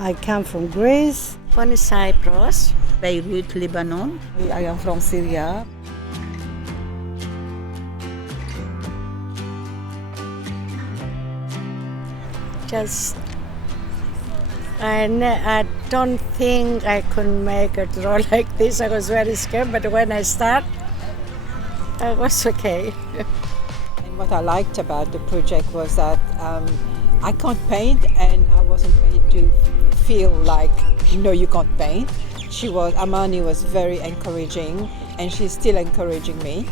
I come from Greece. One is Cyprus. Beirut, Lebanon. I am from Syria. Just, I don't think I could make a draw like this. I was very scared, but when I start, I was okay. And what I liked about the project was that I can't paint, and I wasn't made to feel like, no, you can't paint. Amani was very encouraging, and she's still encouraging me.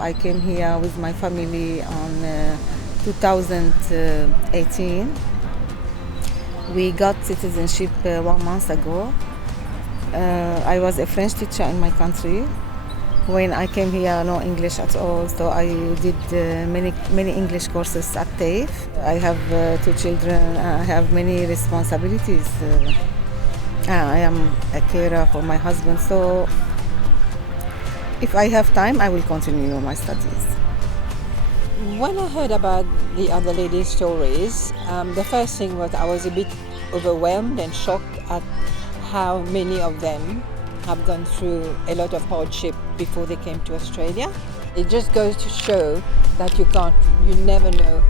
I came here with my family on 2018. We got citizenship 1 month ago. I was a French teacher in my country. When I came here, no English at all, so I did many English courses at TAFE. I have 2 children. I have many responsibilities. I am a carer for my husband, so if I have time, I will continue my studies. When I heard about the other ladies' stories, the first thing was I was a bit overwhelmed and shocked at how many of them have gone through a lot of hardship before they came to Australia. It just goes to show that you never know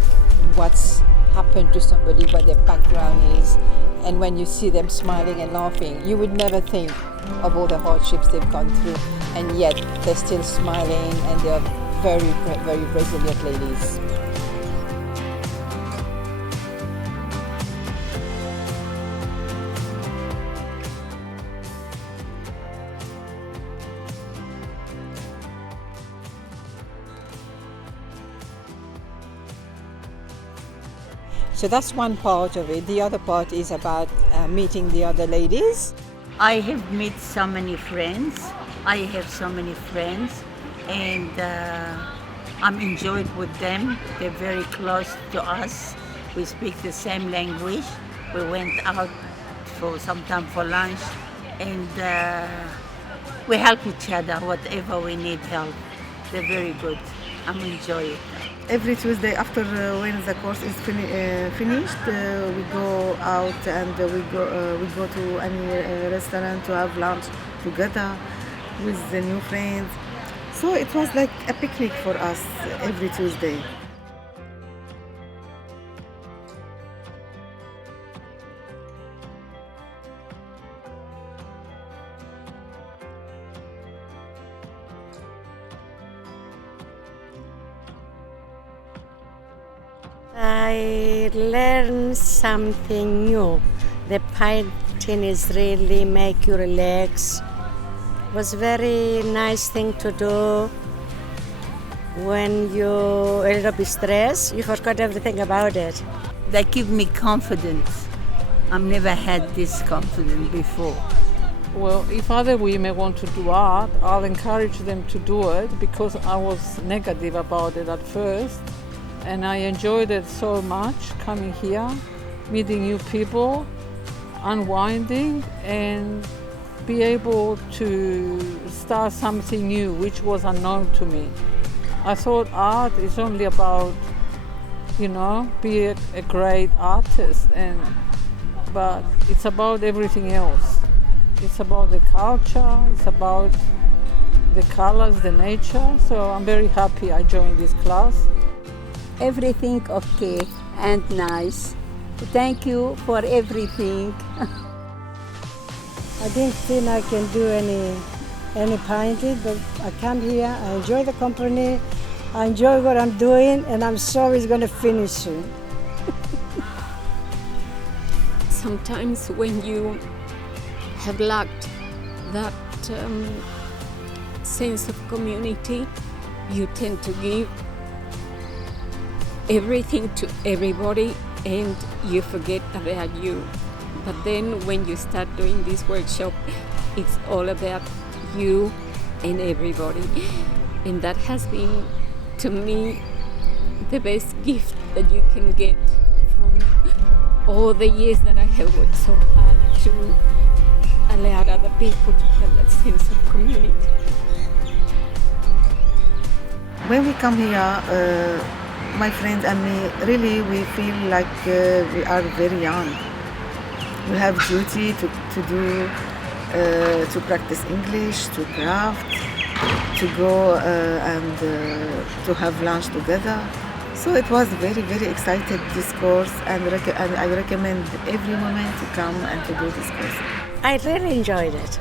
what's happened to somebody, what their background is. And when you see them smiling and laughing, you would never think of all the hardships they've gone through. And yet they're still smiling, and they're very, very resilient ladies. So that's one part of it. The other part is about meeting the other ladies. I have met so many friends. I have so many friends, and I'm enjoyed with them. They're very close to us. We speak the same language. We went out for some time for lunch, and we help each other whatever we need help. They're very good. I'm enjoying it. Every Tuesday after when the course is finished, we go out and we go to any restaurant to have lunch together with the new friends. So it was like a picnic for us every Tuesday. I learned something new. The painting is really make you relax. It was very nice thing to do. When you're a little bit stressed, you forgot everything about it. They give me confidence. I've never had this confidence before. Well, if other women want to do art, I'll encourage them to do it, because I was negative about it at first. And I enjoyed it so much, coming here, meeting new people, unwinding, and be able to start something new, which was unknown to me. I thought art is only about, be a great artist, but it's about everything else. It's about the culture, it's about the colors, the nature. So I'm very happy I joined this class. Everything okay and nice. Thank you for everything. I didn't think I can do any painting, but I come here, I enjoy the company, I enjoy what I'm doing, and I'm sure it's going to finish soon. Sometimes when you have lacked that sense of community, you tend to give everything to everybody, and you forget about you. But then when you start doing this workshop, it's all about you and everybody. And that has been, to me, the best gift that you can get from all the years that I have worked so hard to allow other people to have that sense of community. When we come here, my friends and me, really we feel like we are very young. We have duty to do, to practice English, to craft, to go and to have lunch together. So it was very, very excited, this course, and I recommend every woman to come and to do this course. I really enjoyed it.